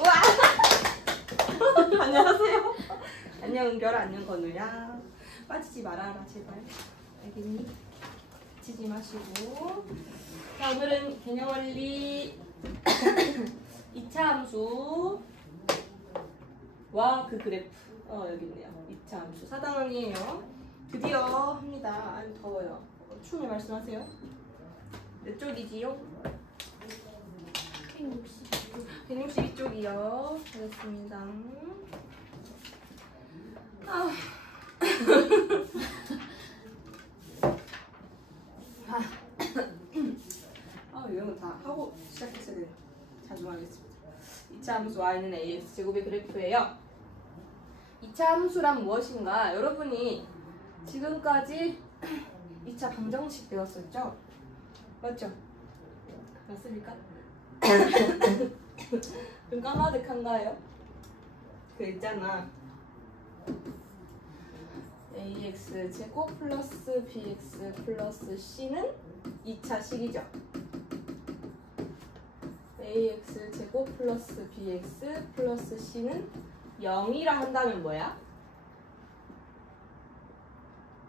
우와! 안녕하세요. 안녕 은별아, 안녕 건우야. 빠지지 말아라 제발. 알겠니? 지지 마시고. 자, 오늘은 개념원리 2차 함수와 그 그래프. 여기 있네요. 2차 함수 4단원이에요. 드디어 합니다. 아유 더워요. 추우면 말씀하세요. 몇 쪽이지요? 162쪽이요. 알겠습니다. 이런 거 다 하고 시작했어야 되네. 자중하겠습니다. 2차 함수 y는 ax 제곱의 그래프예요. 2차 함수란 무엇인가? 여러분이 지금까지 2차 방정식 배웠었죠? 맞죠? 맞습니까? 좀 까마득한가요? 그 있잖아. ax 제곱 플러스 bx 플러스 c는 2차 식이죠. ax 제곱 플러스 bx 플러스 c는 0이라 한다면 뭐야?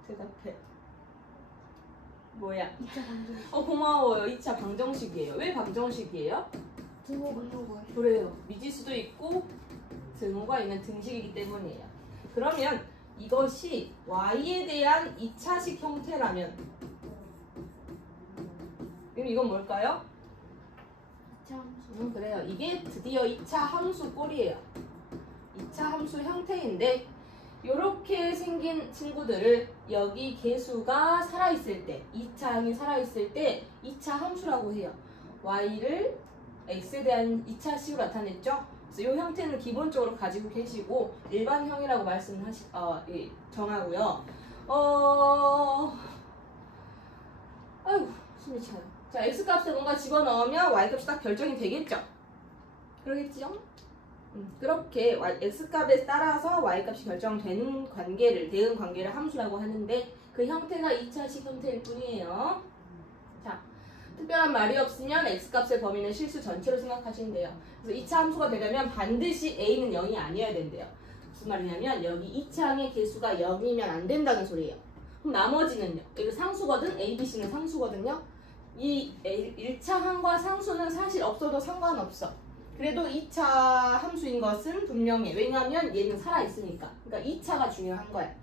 대답해. 뭐야? 2차 방정식. 고마워요. 2차 방정식이에요. 왜 방정식이에요? 등호가 그래요. 미지수도 있고 등호가 있는 등식이기 때문이에요. 그러면 이것이 y에 대한 2차식 형태라면 그럼 이건 뭘까요? 2차 함수. 그래요. 이게 드디어 2차 함수 꼴이에요. 2차 함수 형태인데 이렇게 생긴 친구들을 여기 개수가 살아있을 때 2차항이 살아있을 때 2차 함수라고 해요. y를 x에 대한 2차식으로 나타냈죠. 그래서 이 형태는 기본적으로 가지고 계시고 일반형이라고 정하고요. 아이고 숨이 차요. 자, x값에 뭔가 집어넣으면 y값이 딱 결정이 되겠죠. 그러겠지요? 그렇게 x값에 따라서 y값이 결정되는 관계를, 대응 관계를 함수라고 하는데 그 형태가 2차식 형태일 뿐이에요. 자, 특별한 말이 없으면 x값의 범위는 실수 전체로 생각하시면 돼요. 그래서 2차 함수가 되려면 반드시 a는 0이 아니어야 된대요. 무슨 말이냐면 여기 2차항의 개수가 0이면 안 된다는 소리예요. 그럼 나머지는요. 여기 상수거든? a, b, c는 상수거든요. 이 1차항과 상수는 사실 없어도 상관없어. 그래도 2차 함수인 것은 분명해. 왜냐하면 얘는 살아있으니까. 그러니까 2차가 중요한 거야.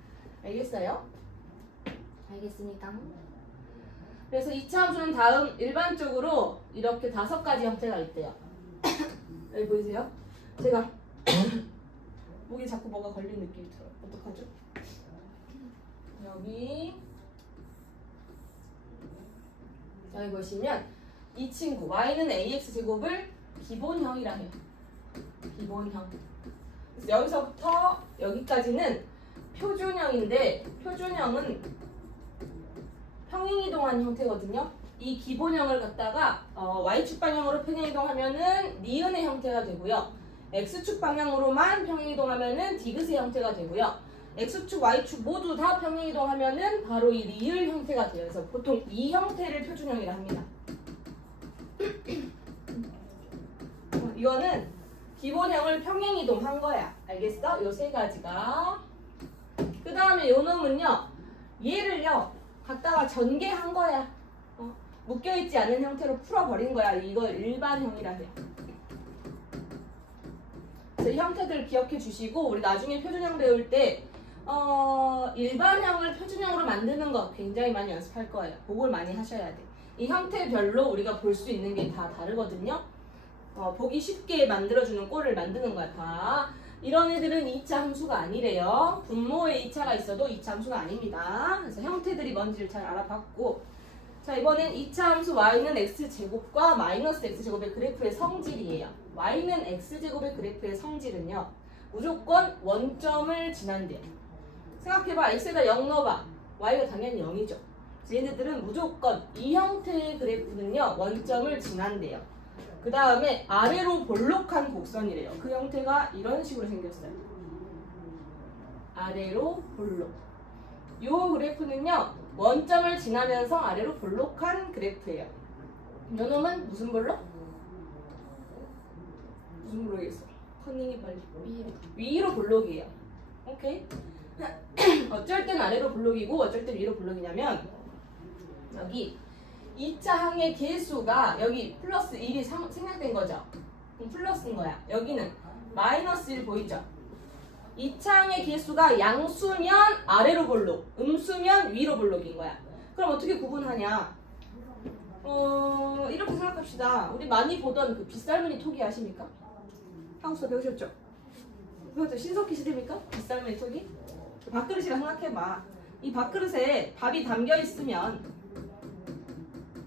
알겠어요? 알겠습니까? 그래서 2차 함수는 다음 일반적으로 이렇게 5가지 형태가 있대요. 여기 보이세요? 제가 목에 자꾸 뭐가 걸린 느낌이 들어요. 어떡하죠? 여기 보시면 이 친구 y는 ax 제곱을 기본형이라 해요. 기본형. 그래서 여기서부터 여기까지는 표준형인데 표준형은 평행이동한 형태거든요. 이 기본형을 갖다가 y축 방향으로 평행이동하면은 니은의 형태가 되고요. x축 방향으로만 평행이동하면은 디귿의 형태가 되고요. x축, y축 모두 다 평행이동하면은 바로 이 리을 형태가 돼요. 그래서 보통 이 형태를 표준형이라 합니다. 이거는 기본형을 평행이동한 거야. 알겠어? 요 3가지가. 그 다음에 요 놈은요. 얘를요. 갖다가 전개한 거야. 묶여있지 않은 형태로 풀어버린 거야. 이걸 일반형이라 해요. 그래서 이 형태들을 기억해 주시고 우리 나중에 표준형 배울 때 일반형을 표준형으로 만드는 거 굉장히 많이 연습할 거예요. 그걸 많이 하셔야 돼. 이 형태별로 우리가 볼 수 있는 게 다 다르거든요. 보기 쉽게 만들어주는 꼴을 만드는 거야. 다. 이런 애들은 2차 함수가 아니래요. 분모에 2차가 있어도 2차 함수가 아닙니다. 그래서 형태들이 뭔지를 잘 알아봤고 자, 이번엔 2차 함수 y는 x제곱과 마이너스 x제곱의 그래프의 성질이에요. y는 x제곱의 그래프의 성질은요. 무조건 원점을 지난대요. 생각해봐. x에다 0 넣어봐. y가 당연히 0이죠. 얘네들은 무조건 이 형태의 그래프는요. 원점을 지난대요. 그 다음에 아래로 볼록한 곡선이래요. 그 형태가 이런 식으로 생겼어요. 아래로 볼록. 요 그래프는요. 원점을 지나면서 아래로 볼록한 그래프예요. 요 놈은 무슨 볼록? 무슨 볼록이겠어? 빨리. 위로. 위로 볼록이에요. 오케이? 어쩔 땐 아래로 볼록이고 어쩔 땐 위로 볼록이냐면 여기 2차 항의 개수가 여기 플러스 1이 생략된 거죠. 그럼 플러스인 거야. 여기는 마이너스 1 보이죠? 2차 항의 개수가 양수면 아래로 볼록, 음수면 위로 볼록인 거야. 그럼 어떻게 구분하냐? 이렇게 생각합시다. 우리 많이 보던 그 빗살무늬 토기 아십니까? 한국서 배우셨죠? 그것도 신석기 시대입니까? 빗살무늬 토기? 밥그릇이라 생각해봐. 이 밥그릇에 밥이 담겨 있으면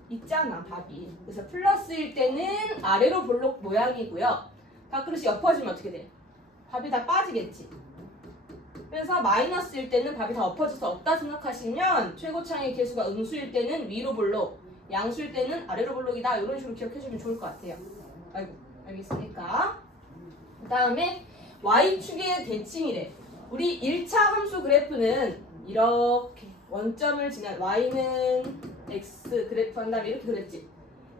있잖아, 밥이. 그래서 플러스일 때는 아래로 볼록 모양이고요. 밥그릇이 엎어지면 어떻게 돼? 밥이 다 빠지겠지. 그래서 마이너스일 때는 밥이 다 엎어져서 없다 생각하시면 최고차항의 개수가 음수일 때는 위로 볼록, 양수일 때는 아래로 볼록이다. 이런 식으로 기억해주면 좋을 것 같아요. 아이고, 알겠습니까? 그 다음에 y축의 대칭이래. 우리 1차 함수 그래프는 이렇게 원점을 지난 y는 x 그래프 한 다음에 이렇게 그랬지.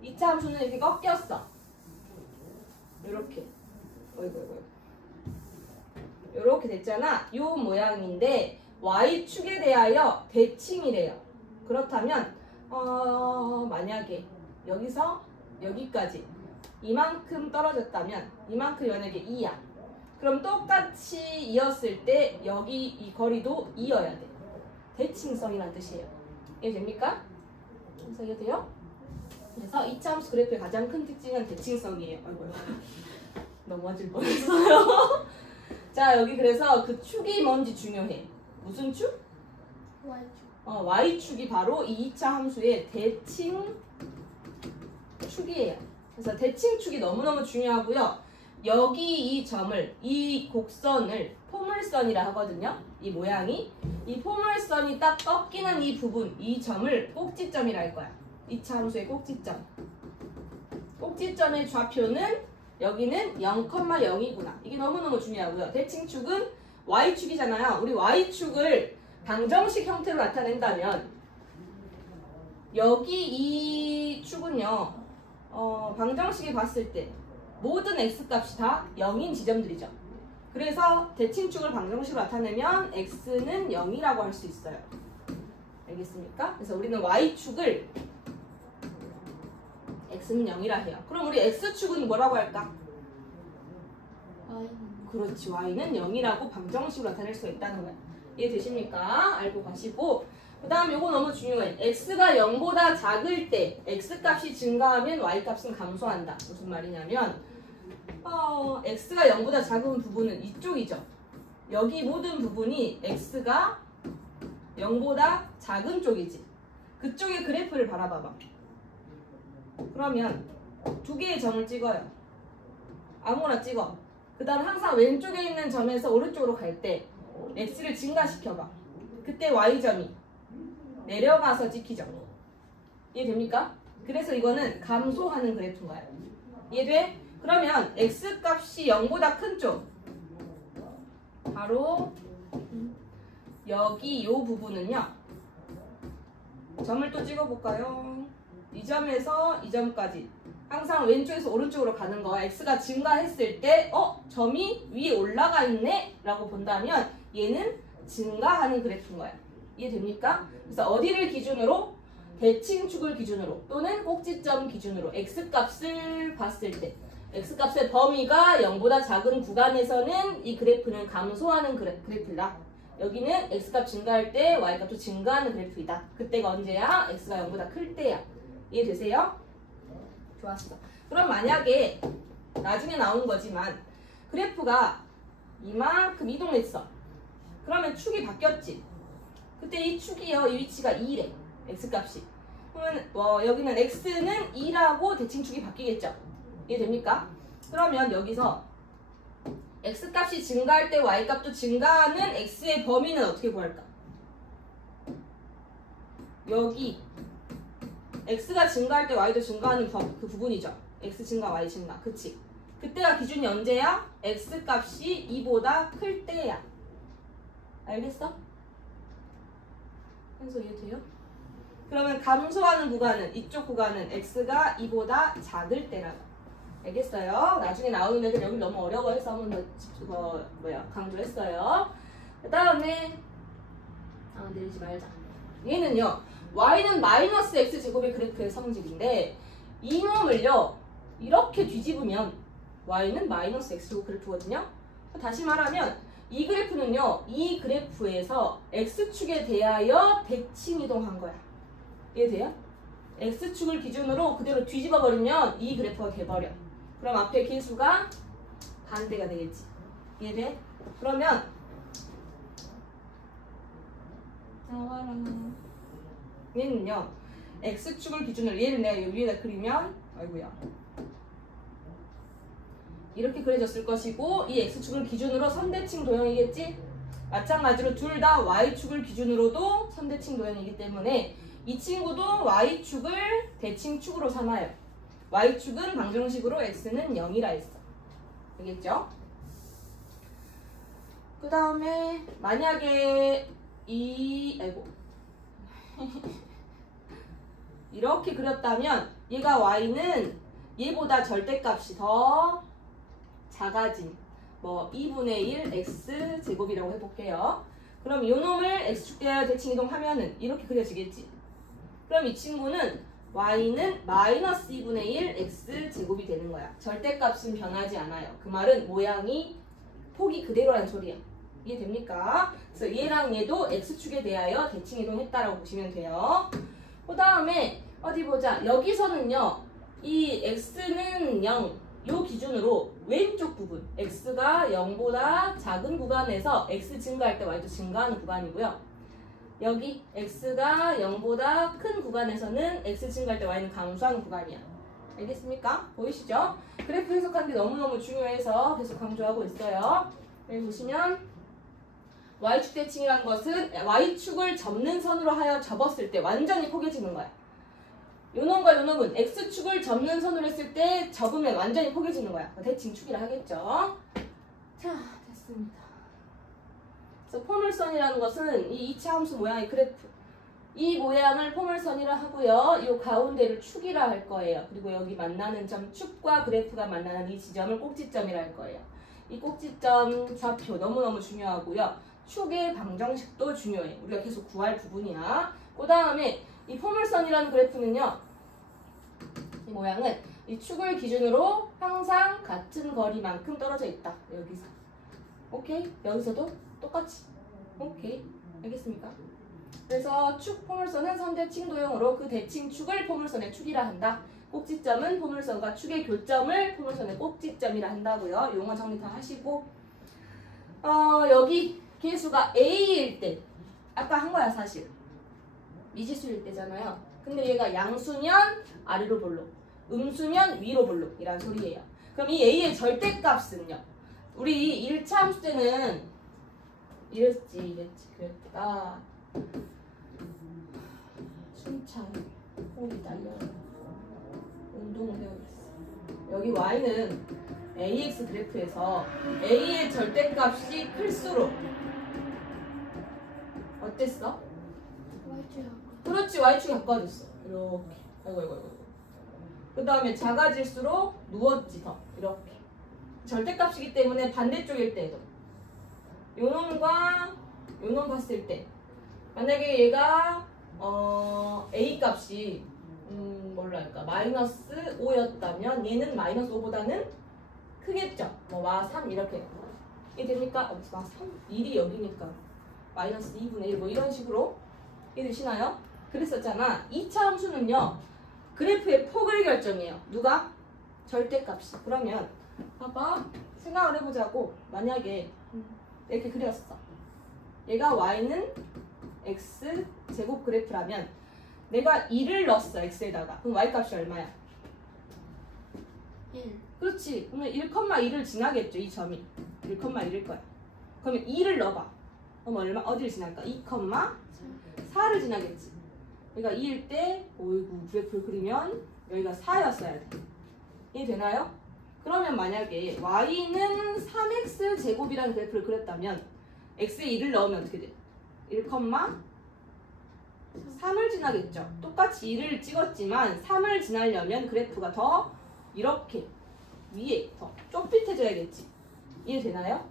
2차 함수는 이렇게 꺾였어. 이렇게. 어이구. 이렇게 됐잖아. 요 모양인데 y축에 대하여 대칭이래요. 그렇다면 만약에 여기서 여기까지 이만큼 떨어졌다면 이만큼 만약에 2야. 그럼 똑같이 이었을 때 여기 이 거리도 이어야 돼. 대칭성이라는 뜻이에요. 이해됩니까? 그래서 이해돼요? 그래서 2차 함수 그래프의 가장 큰 특징은 대칭성이에요. 아이고요. 넘어질 뻔했어요. 자, 여기 그래서 그 축이 뭔지 중요해. 무슨 축? Y축. y축이 바로 이 2차 함수의 대칭 축이에요. 그래서 대칭축이 너무너무 중요하고요. 여기 이 점을, 이 곡선을 포물선이라 하거든요. 이 모양이. 이 포물선이 딱 꺾이는 이 부분, 이 점을 꼭지점이라 할 거야. 2차 함수의 꼭지점. 꼭지점의 좌표는 여기는 0,0이구나. 이게 너무너무 중요하고요. 대칭축은 y축이잖아요. 우리 y축을 방정식 형태로 나타낸다면 여기 이 축은요. 방정식에 봤을 때 모든 x값이 다 0인 지점들이죠. 그래서 대칭축을 방정식으로 나타내면 x는 0이라고 할 수 있어요. 알겠습니까? 그래서 우리는 y축을 x는 0이라 해요. 그럼 우리 x축은 뭐라고 할까? Y는. 그렇지, y는 0이라고 방정식으로 나타낼 수가 있다는 거야. 이해되십니까? 알고 가시고 그 다음 요거 너무 중요해. x가 0보다 작을 때 x값이 증가하면 y값은 감소한다. 무슨 말이냐면 x가 0보다 작은 부분은 이쪽이죠. 여기 모든 부분이 x가 0보다 작은 쪽이지. 그쪽의 그래프를 바라봐봐. 그러면 두 개의 점을 찍어요. 아무거나 찍어. 그 다음 항상 왼쪽에 있는 점에서 오른쪽으로 갈 때 x를 증가시켜봐. 그때 y점이 내려가서 찍히죠. 이해됩니까? 그래서 이거는 감소하는 그래프인 거야. 이해돼? 그러면 x값이 0보다 큰 쪽 바로 여기 요 부분은요. 점을 또 찍어볼까요? 이 점에서 이 점까지 항상 왼쪽에서 오른쪽으로 가는 거 x가 증가했을 때 점이 위에 올라가 있네? 라고 본다면 얘는 증가하는 그래프인 거야. 이해됩니까? 그래서 어디를 기준으로? 대칭축을 기준으로 또는 꼭지점 기준으로 x값을 봤을 때 x값의 범위가 0보다 작은 구간에서는 이 그래프는 감소하는 그래프다. 여기는 x값 증가할 때 y값도 증가하는 그래프이다. 그때가 언제야? x가 0보다 클 때야. 이해되세요? 좋았어. 그럼 만약에 나중에 나온 거지만 그래프가 이만큼 이동했어. 그러면 축이 바뀌었지. 그때 이 축이요. 이 위치가 2래. x값이. 그러면 여기는 x는 2라고 대칭축이 바뀌겠죠. 이해됩니까? 그러면 여기서 x값이 증가할 때 y값도 증가하는 x의 범위는 어떻게 구할까? 여기 x가 증가할 때 y도 증가하는 그 부분이죠. x 증가, y 증가. 그치? 그때가 기준이 언제야? x값이 2보다 클 때야. 알겠어? 그래서 이해돼요? 그러면 감소하는 구간은 이쪽 구간은 x가 2보다 작을 때라고. 알겠어요? 나중에 나오는 애들 여기 너무 어려워해서 한번 더 강조했어요. 그 다음에 내리지 말자. 얘는요, y는 마이너스 x제곱의 그래프의 성질인데 이놈을요 이렇게 뒤집으면 y는 마이너스 x제곱 그래프거든요. 다시 말하면 이 그래프는요, 이 그래프에서 x축에 대하여 대칭 이동한 거야. 이해돼요? x축을 기준으로 그대로 뒤집어 버리면 이 그래프가 돼버려. 그럼 앞에 계수가 반대가 되겠지. 이해돼? 그러면 나와라. 얘는요, x축을 기준으로 얘를 내가 여기 위에다 그리면 아이고야 이렇게 그려졌을 것이고, 이 x축을 기준으로 선대칭 도형이겠지? 마찬가지로 둘 다 y축을 기준으로도 선대칭 도형이기 때문에 이 친구도 y축을 대칭축으로 삼아요. y축은 방정식으로 x는 0이라 했어. 알겠죠? 그 다음에 만약에 이렇게 그렸다면 얘가 y는 얘보다 절대값이 더 작아진 2분의 1 x제곱이라고 해볼게요. 그럼 요 놈을 x축 대하여 대칭 이동하면은 이렇게 그려지겠지. 그럼 이 친구는 y는 마이너스 2분의 1 x제곱이 되는 거야. 절대값은 변하지 않아요. 그 말은 모양이 폭이 그대로라는 소리야. 이해됩니까? 그래서 얘랑 얘도 x축에 대하여 대칭 이동했다라고 보시면 돼요. 그 다음에 어디 보자. 여기서는요, 이 x는 0, 요 기준으로 왼쪽 부분 x가 0보다 작은 구간에서 x 증가할 때 y도 증가하는 구간이고요. 여기 x가 0보다 큰 구간에서는 x 증가할 때 y는 감소하는 구간이야. 알겠습니까? 보이시죠? 그래프 해석하는 게 너무너무 중요해서 계속 강조하고 있어요. 여기 보시면 y축 대칭이라는 것은 y축을 접는 선으로 하여 접었을 때 완전히 포개지는 거야. 요놈과 요놈은 x축을 접는 선으로 했을 때 접으면 완전히 포개지는 거야. 대칭축이라 하겠죠. 자, 됐습니다. 그래서 포물선이라는 것은 이 이차 함수 모양의 그래프, 이 모양을 포물선이라 하고요. 이 가운데를 축이라 할 거예요. 그리고 여기 만나는 점, 축과 그래프가 만나는 이 지점을 꼭지점이라 할 거예요. 이 꼭지점 좌표 너무너무 중요하고요. 축의 방정식도 중요해. 우리가 계속 구할 부분이야. 그 다음에 이 포물선이라는 그래프는요, 이 모양은 이 축을 기준으로 항상 같은 거리만큼 떨어져 있다. 여기서. 오케이? 여기서도 똑같이. 오케이? 알겠습니까? 그래서 축 포물선은 선대칭 도형으로 그 대칭축을 포물선의 축이라 한다. 꼭지점은 포물선과 축의 교점을 포물선의 꼭지점이라 한다고요. 용어 정리 다 하시고, 여기 개수가 A일 때, 아까 한 거야 사실. 미지수일 때잖아요. 근데 얘가 양수면 아래로 볼록, 음수면 위로 볼록이란 소리예요. 그럼 이 A의 절대값은요, 우리 1차 함수 때는 이랬지 그랬다. 숨차요. 호흡이 딸려요. 운동을 해야겠어. 여기 y는 ax 그래프에서 a의 절대값이 클수록 어땠어? 그렇지, y축이 가까워졌어. 이렇게. 아이고. 그 다음에 작아질수록 누웠지 더. 이렇게. 절대값이기 때문에 반대쪽일 때도 요놈과 요놈 봤을 때 만약에 얘가 a 값이 뭘로 할까? 마이너스 5였다면 얘는 마이너스 5보다는 크겠죠? 마 3 이렇게. 이게 됩니까? 마 3? 1이 여기니까 마이너스 2분의 1 이런 식으로. 이해되시나요? 그랬었잖아. 2차 함수는요, 그래프의 폭을 결정해요. 누가? 절대값이. 그러면 봐봐, 생각을 해보자고. 만약에 이렇게 그렸어. 얘가 y는 x 제곱 그래프라면 내가 2를 넣었어, x에다가. 그럼 y값이 얼마야? 1. 그렇지. 그러면 1,2를 지나겠죠, 이 점이. 1,1일 거야. 그러면 2를 넣어봐. 그럼 얼마? 어디를 지날까? 2,4를 지나겠지. 그러니까 2일 때, 어이구, 그래프를 그리면 여기가 4였어야 돼. 이해되나요? 그러면 만약에 y는 3x 제곱이라는 그래프를 그렸다면 x에 2를 넣으면 어떻게 돼? 1,3을 지나겠죠. 똑같이 2를 찍었지만 3을 지나려면 그래프가 더 이렇게 위에 더 좁빗해져야겠지. 이해되나요?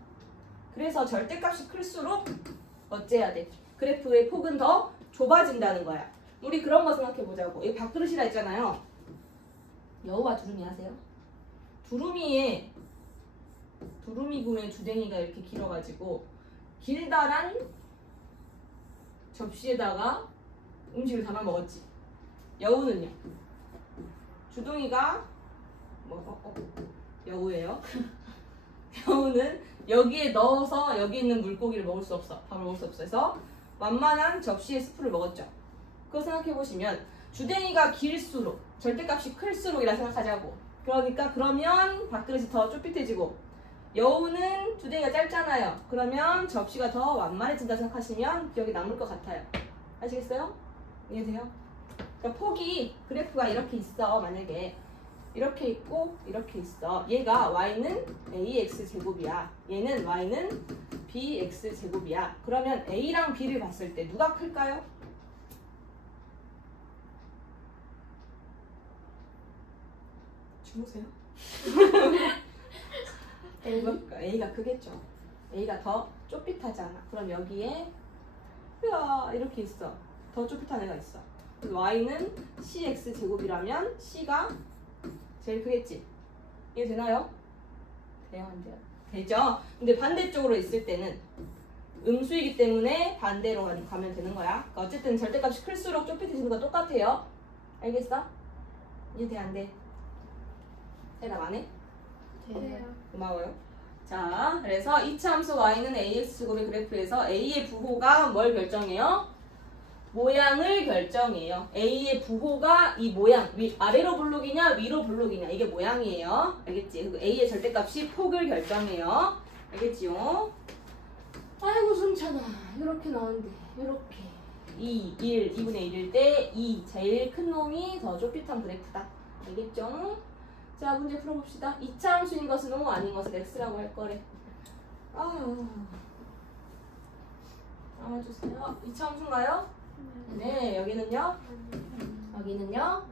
그래서 절대값이 클수록 어째야 돼? 그래프의 폭은 더 좁아진다는 거야. 우리 그런 거 생각해보자고. 이 밥그릇이라 했잖아요. 여우와 두루미 아세요? 두루미 gun의 주댕이가 이렇게 길어가지고 길다란 접시에다가 음식을 담아 먹었지. 여우는요? 주둥이가 여우예요. 여우는 여기에 넣어서 여기 있는 물고기를 먹을 수 없어. 밥을 먹을 수 없어서 완만한 접시에 스프를 먹었죠. 그거 생각해보시면 주댕이가 길수록 절대값이 클수록이라 생각하자고. 그러면 밥그릇이 더 좁빗해지고 여우는 주댕이가 짧잖아요. 그러면 접시가 더 완만해진다 생각하시면 기억에 남을 것 같아요. 아시겠어요? 이해돼요? 그러니까 폭이 그래프가 이렇게 있어. 만약에 이렇게 있고 이렇게 있어. 얘가 y는 ax 제곱이야. 얘는 y는 bx 제곱이야. 그러면 a랑 b를 봤을 때 누가 클까요? 주무세요? A가 크겠죠. A가 더 좁빗하잖아. 그럼 여기에 이렇게 있어. 더 좁빗한 애가 있어. y는 cx 제곱이라면 c가 제일 크겠지. 이해 되나요? 돼요, 안 돼요? 되죠? 근데 반대쪽으로 있을 때는 음수이기 때문에 반대로 가면 되는 거야. 그러니까 어쨌든 절대값이 클수록 좁혀지는 건 똑같아요. 알겠어? 이해 돼, 안 돼? 대답 안 해? 돼요. 고마워요. 자, 그래서 2차 함수 y는 ax제곱의 그래프에서 a의 부호가 뭘 결정해요? 모양을 결정해요. A의 부호가 이 모양, 아래로 블록이냐 위로 블록이냐 이게 모양이에요. 알겠지? 그리고 A의 절대값이 폭을 결정해요. 알겠지요? 아이고 숨차나. 이렇게 나오는데 이렇게 2, 1, 2분의 1일 때 2, 제일 큰 놈이 더 좁빗한 그래프다. 알겠죠? 자, 문제 풀어봅시다. 2차 함수인 것은 O 아닌 것은 X라고 할 거래. 주세요. 2차 함수인가요? 네, 여기는요? 여기는요?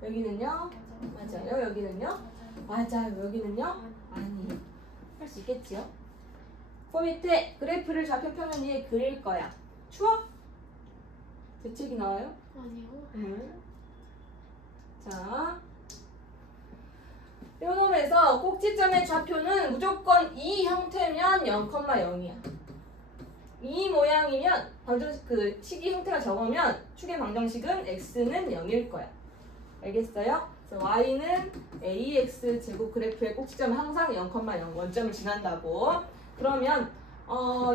여기는요? 맞아요. 여기는요? 맞아요. 여기는요? 아니. 할 수 있겠지요? 그 밑에 그래프를 좌표 평면 위에 그릴 거야. 추워? 대책이 나와요? 아니요. 자, 이 놈에서 꼭지점의 좌표는 무조건 이 형태면 0,0이야. 이 모양이면 그 식이 형태가 적으면 축의 방정식은 x는 0일 거야. 알겠어요? 그래서 y는 ax 제곱 그래프의 꼭지점은 항상 0,0 원점을 지난다고. 그러면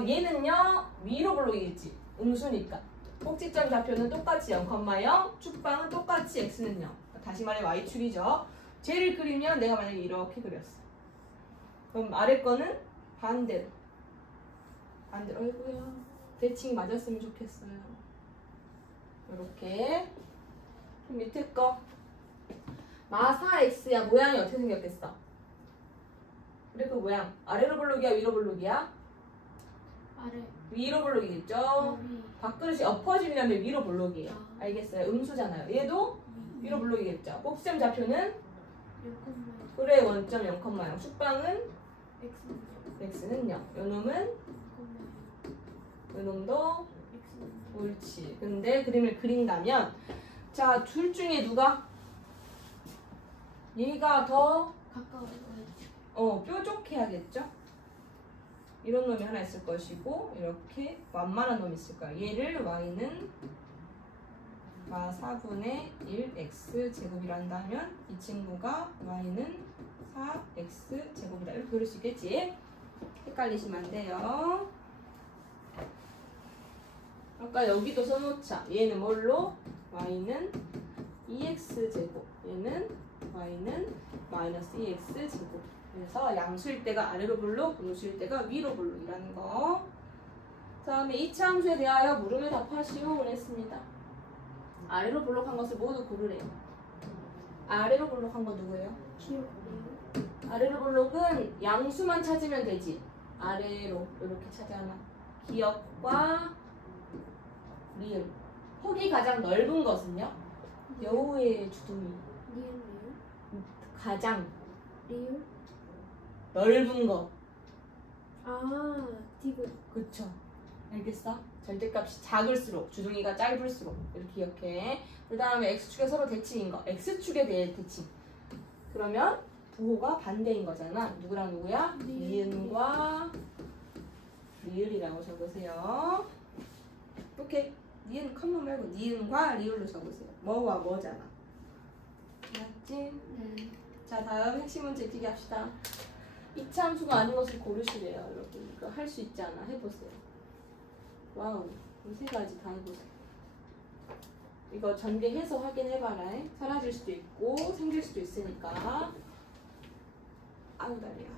얘는요 위로 블록이겠지. 음수니까. 꼭지점 좌표는 똑같이 0,0, 축방은 똑같이 x는 0. 다시 말해 y축이죠. 쟤를 그리면 내가 만약에 이렇게 그렸어. 그럼 아래 거는 반대로. 아이고야. 대칭 맞았으면 좋겠어요. 이렇게. 그럼 밑에 거. 마사 x야. 모양이 어떻게 생겼겠어? 그래프 모양. 아래로 블록이야? 위로 블록이야? 아래. 위로 블록이겠죠? 위. 밥그릇이 엎어지려면 위로 블록이에요. 알겠어요? 음수잖아요. 얘도 위로 블록이겠죠? 꼭지점 좌표는? 0,0. 그래 원점 0,0. 축방은? X는 x는 0. 요놈은? 0,0. 요놈도? X는 옳지. 근데 그림을 그린다면 자, 둘 중에 누가? 얘가 더 가까워요. 뾰족해야겠죠? 이런 놈이 하나 있을 것이고 이렇게 완만한 놈이 있을 거야. 얘를 y는 마 4분의 1x 제곱이란다면 이 친구가 y는 4x 제곱이다. 이렇게 그릴 수 있겠지? 헷갈리시면 안 돼요. 아까 여기도 써놓자. 얘는 뭘로? y는 2x 제곱. 얘는 y는 마이너스 2x 제곱. 그래서 양수일 때가 아래로 블록, 음수일 때가 위로 블록이라는 거. 다음에 2차 함수에 대하여 물음을 답하시오 했습니다. 아래로 블록한 것을 모두 고르래요. 아래로 블록한 건 누구예요? 기억이에요. 아래로 블록은 양수만 찾으면 되지. 아래로 이렇게 찾아놔. 기억과 리을. 폭이 가장 넓은 것은요? 여우의 주둥이. 리을이요? 가장 리을? 넓은 거. 아, 디귿. 그쵸. 알겠어? 절대값이 작을수록, 주둥이가 짧을수록 이렇게 기억해. 그 다음에 x축에 서로 대칭인 거. x축에 대해 대칭. 그러면 부호가 반대인 거잖아. 누구랑 누구야? 니은과 리을이라고 적으세요. 오케이. 니은 컴마 말고 니은과 리을로 적으세요. 뭐와 뭐잖아. 맞지? 네. 자, 다음 핵심 문제 풀기 합시다. 이차함수가 아닌 것을 고르시래요, 여러분. 이거 할 수 있지 않아? 해보세요. 와우, 이 세 가지 다 해보세요. 이거 전개해서 확인해봐라. 사라질 수도 있고 생길 수도 있으니까. 아유 다리야.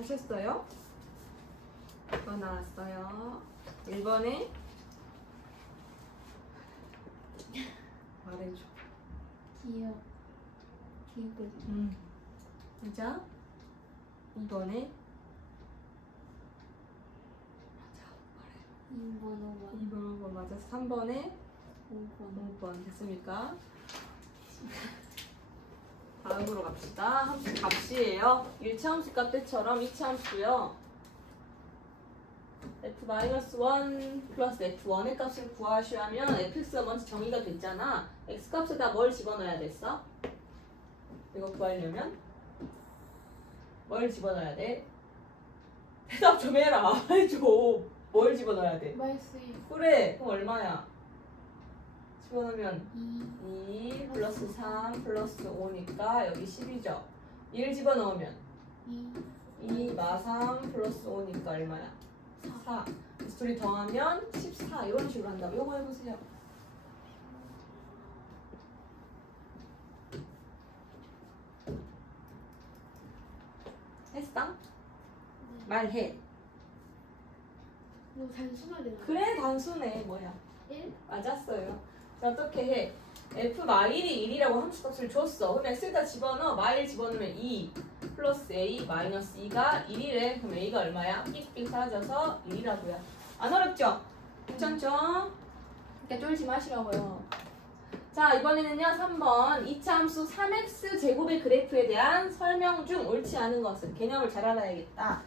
하셨어요? 더 나왔어요. 1번에 말해줘. 기억. 디귿. 진짜? 2번에 2번, 5번. 2번 5번 맞았어. 3번에 5번. 5번 됐습니까? 다음으로 갑시다. 함수 값이에요. 1차 함수 값 때처럼 2차 함수요. f-1 플러스 f1의 값을 구하시려면 fx가 먼저 정의가 됐잖아. x값에다 뭘 집어넣어야 됐어? 이거 구하려면 뭘 집어넣어야 돼? 대답 좀 해라. 해줘. 뭘 집어넣어야 돼? 마이너스 그래. 그럼 얼마야? 집어넣으면 2. 2 플러스 3 플러스 5니까 여기 10이죠. 1 집어넣으면 2 마3 플러스 5니까 얼마야? 4. 그래서 둘이 더하면 14 이런 식으로 한다고. 요거 해보세요. 했어? 말해. 뭐 단순하게 나와. 그래 단순해. 뭐야? 1? 맞았어요. 자, 어떻게 해? f-1이 1이라고 함수값을 줬어. 그럼 x에다 집어넣어. 마일 집어넣으면 2 플러스 a 마이너스 2가 1이래. 그럼 a가 얼마야? 삑삑 사라져서 1이라고요. 안 어렵죠? 괜찮죠? 그러니까 쫄지 마시라고요. 자, 이번에는요 3번 2차 함수 3x 제곱의 그래프에 대한 설명 중 옳지 않은 것은 개념을 잘 알아야겠다.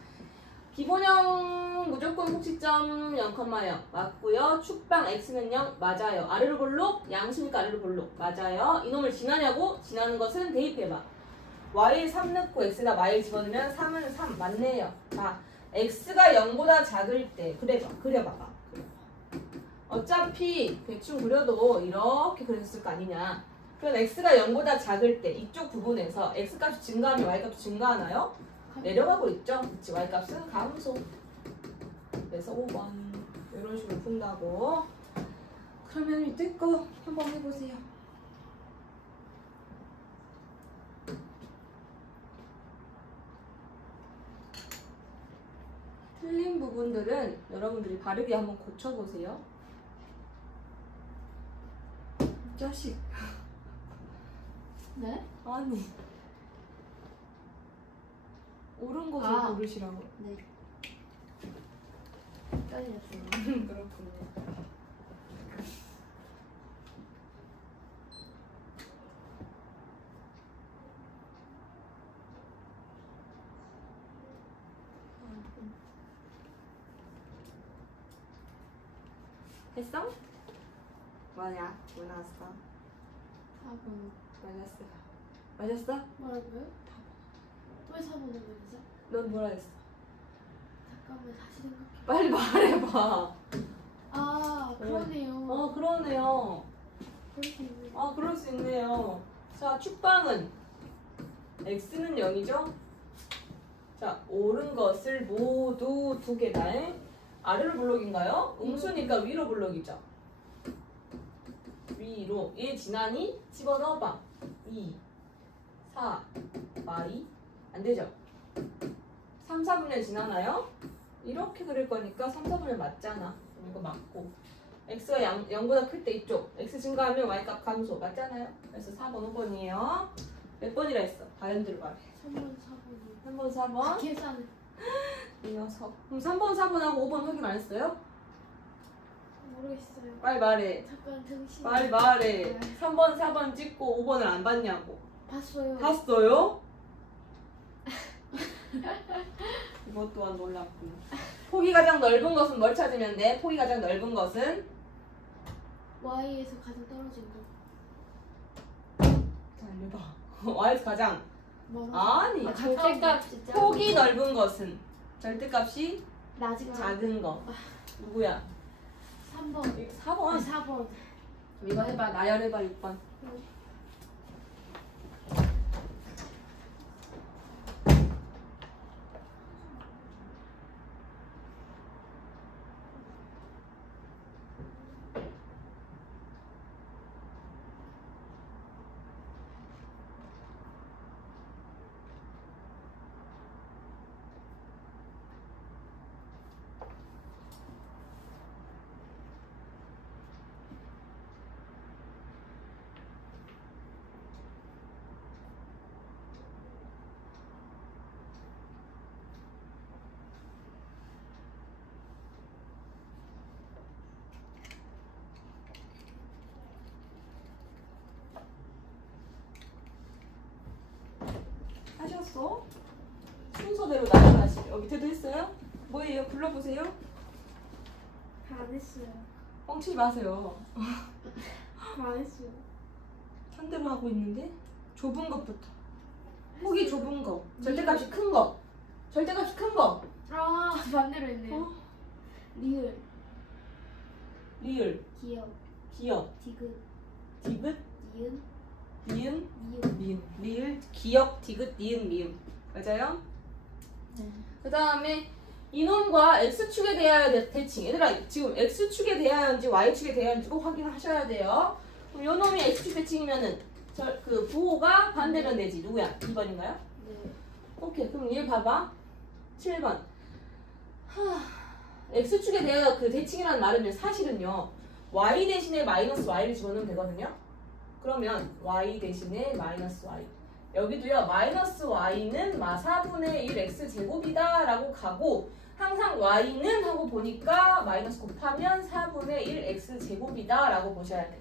기본형 무조건 꼭지점 0,0 맞고요. 축방 x는 0 맞아요. 아래로 볼록 양수니까 아래로 볼록 맞아요. 이놈을 지나냐고? 지나는 것은 대입해봐. y에 3 넣고 x에다 마일 집어넣으면 3은 3 맞네요. 자, x가 0보다 작을 때 그려봐봐. 어차피 대충 그려도 이렇게 그렸을 거 아니냐. 그럼 x가 0보다 작을 때 이쪽 부분에서 x값이 증가하면 y값도 증가하나요? 내려가고 있죠. 그치? y값은 감소. 그래서 5번 이런 식으로 푼다고. 그러면 밑에 거 한번 해보세요. 틀린 부분들은 여러분들이 바르게 한번 고쳐보세요. 이 자식. 네? 아니. 옳은 것을 아. 고르시라고. 네. 떨렸어요. 그렇군요. 했어? 뭐야? 뭐 나왔어? 4번. 맞았어. 맞았어? 뭐라고요? 왜 4번을 그리죠? 넌 뭐라 했어? 잠깐만 다시 생각해. 빨리 말해봐. 아 그러네요. 그러네요. 그럴 수 있네요. 그럴 수 있네요. 자, 축방은 x는 0이죠? 자, 옳은 것을 모두 두 개다. 아래로 블록인가요? 음수니까 위로 블록이죠. 위로. 얘 지나니? 집어넣어봐. 2, 4, y. 안 되죠? 3, 4분의 지나나요? 이렇게 그릴 거니까 3, 4분의 맞잖아. 이거 맞고. x가 0보다 클 때 이쪽. x 증가하면 y값 감소. 맞잖아요? 그래서 4번, 5번이에요. 몇 번이라 했어? 다현들 말해. 3번, 4번이. 3번, 4번. 계산. 이 녀석. 그럼 3번, 4번하고 5번 확인 안 했어요? 모르겠어요. 빨리 말해. 잠깐 정신. 빨리 말해. 3번, 4번 찍고 5번을 안 봤냐고. 봤어요. 봤어요? 이것 또한 놀랍군. 폭이 가장 넓은 것은 뭘 찾으면 돼? 폭이 가장 넓은 것은? Y에서 가장 떨어진 거. 자, 알려봐. y에서 가장. 뭐라고? 아니. 절대값 진짜. 폭이 넓은 것은? 절대값이 낮은 거. 작은 거. 누구야? 3번. 4번. 4번. 이거 해봐. 나열해봐. 6번. 하셨어? 순서대로 나열하시. 밑에도 했어요? 뭐예요? 불러보세요. 다 안 했어요. 뻥치지 마세요. 다 안 했어요. 상대로 하고 있는데 좁은 것부터. 폭이 좁은 거. 절대값이 큰 거. 절대값이 큰 거. 아 반대로 했네요. 리을. 리을. 기억. 기억. 디귿. 디귿. 니은. 니은. 미음. 미음. 리을. 기억. 디귿. 니은. 미음. 맞아요? 네. 그 다음에 이놈과 x축에 대하여 대칭. 얘들아 지금 x축에 대하여인지 y축에 대하여인지 꼭 확인하셔야 돼요. 그럼 요 놈이 x축 대칭이면은 그 부호가 반대면 되지. 누구야? 2번인가요? 네. 오케이. 그럼 얘 봐봐. 7번. x축에 대하여 그 대칭이라는 말은 사실은요. y 대신에 마이너스 y를 집어넣으면 되거든요. 그러면 y 대신에 마이너스 y. 여기도요. 마이너스 y는 마 4분의 1 x제곱이다 라고 가고 항상 y는 하고 보니까 마이너스 곱하면 4분의 1 x제곱이다 라고 보셔야 돼.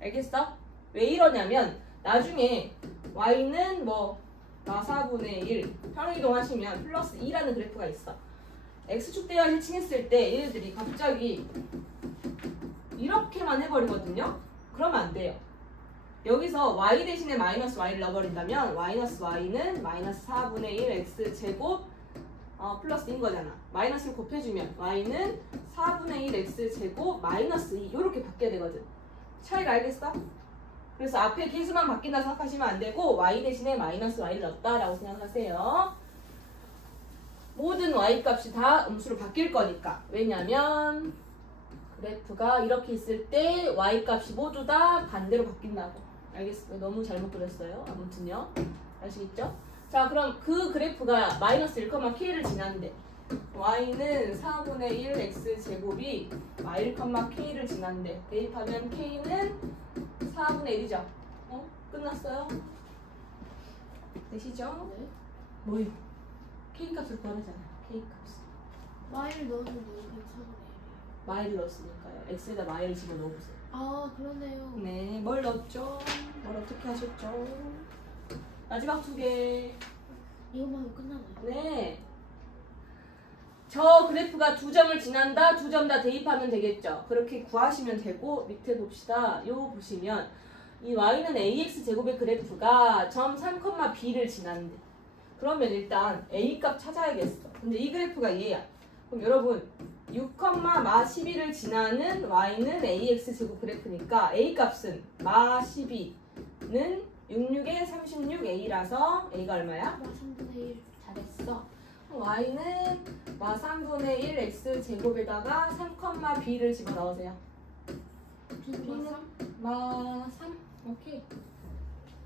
알겠어? 왜 이러냐면 나중에 y는 뭐 마 4분의 1 평행이동 하시면 플러스 2라는 그래프가 있어. x축 대하 대칭했을 때 얘네들이 갑자기 이렇게만 해버리거든요. 그러면 안 돼요. 여기서 y 대신에 마이너스 y를 넣어버린다면 마이너스 y는 마이너스 4분의 1 x제곱 플러스 2인 거잖아. 마이너스를 곱해주면 y는 4분의 1 x제곱 마이너스 2 이렇게 바뀌어야 되거든. 차이가 알겠어? 그래서 앞에 계수만 바뀐다 생각하시면 안 되고 y 대신에 마이너스 y를 넣었다라고 생각하세요. 모든 y 값이 다 음수로 바뀔 거니까. 왜냐면 그래프가 이렇게 있을 때 y 값이 모두 다 반대로 바뀐다고. 알겠어요? 너무 잘못 그렸어요. 아무튼요. 아시겠죠? 자, 그럼 그 그래프가 마이너스 1,k를 지난데 y는 4분의 1 x제곱이 1,k를 지난데 대입하면 k는 4분의 1이죠. 끝났어요? 되시죠? 네. 뭐요? k 값을 구하잖아. k 값. 마일 넣어주면 괜찮네요. 마일을 넣었으니까요. x에다 마일을 집어넣어보세요. 아 그러네요. 네, 뭘 넣었죠? 뭘 어떻게 하셨죠? 마지막 2개. 이것만 하면 끝나나요? 네. 저 그래프가 2점을 지난다, 2점 다 대입하면 되겠죠. 그렇게 구하시면 되고, 밑에 봅시다. 요 보시면 이 y는 ax 제곱의 그래프가 점 3,b를 지난대. 그러면 일단 a 값 찾아야겠어. 근데 이 그래프가 얘야. 그럼 여러분 6,12를 지나는 y는 ax 제곱 그래프니까 a 값은 마 12는 66에 36a라서 a가 얼마야? 마 3분의 1. 잘했어. y는 마 3분의 1 x 제곱에다가 3,b를 집어넣으세요. 마 3? 마 3. 오케이.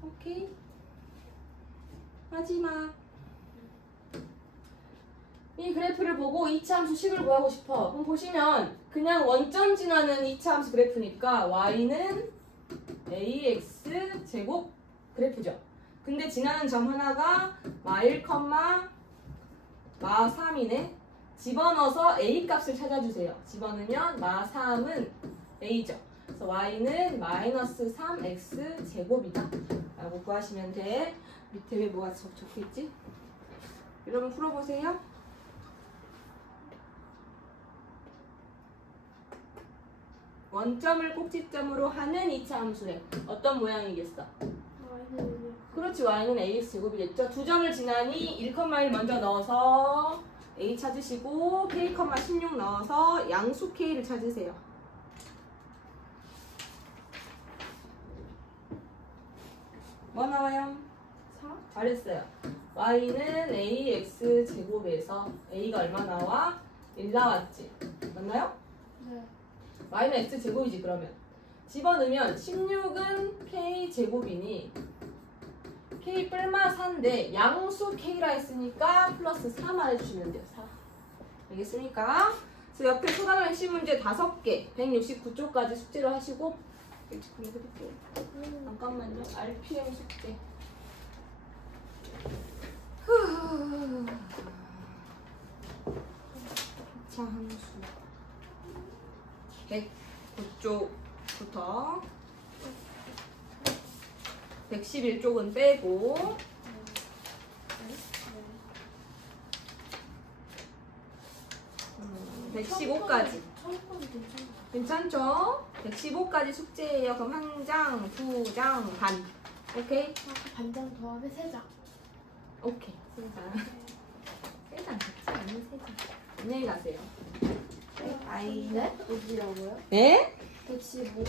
오케이. 마지막. 이 그래프를 보고 2차 함수 식을 구하고 싶어. 그럼 보시면 그냥 원점 지나는 2차 함수 그래프니까 y는 ax 제곱 그래프죠. 근데 지나는 점 하나가 마 1, 마 3이네. 집어넣어서 a 값을 찾아주세요. 집어넣으면 마 3은 a죠. 그래서 y는 마이너스 3x 제곱이다 라고 구하시면 돼. 밑에 왜 뭐가 적혀있지? 여러분 풀어보세요. 원점을 꼭지점으로 하는 2차 함수래. 어떤 모양이겠어? 마일은 그렇지, y는 ax 제곱이겠죠. 2점을 지나니 1,1 먼저 넣어서 a 찾으시고 k, 16 넣어서 양수 k를 찾으세요. 뭐 나와요? 4? 잘했어요. y는 ax 제곱에서 a가 얼마 나와? 1 나왔지. 맞나요? 네. y는 x 제곱이지. 그러면 집어넣으면 16은 k 제곱이니 k 뿔마 4인데 양수 k라 했으니까 플러스 4만 해주시면 돼요. 4. 알겠습니까? 그래서 옆에 소단원 시 문제 5개 169쪽까지 숙제를 하시고 일찍 보내드릴게요. 잠깐만요. RPM 숙제. 자, 함수 109쪽부터 111쪽은 빼고 115까지 처음 거는 괜찮아요. 괜찮죠? 115까지 숙제예요. 그럼 한 장, 2장 반. 오케이? 아까 반장 더하면 3장. 오케이. 3장. 3장 같지 않은 3장. 안녕히 가세요. 바이. 네? 어디라고요? 네? 115.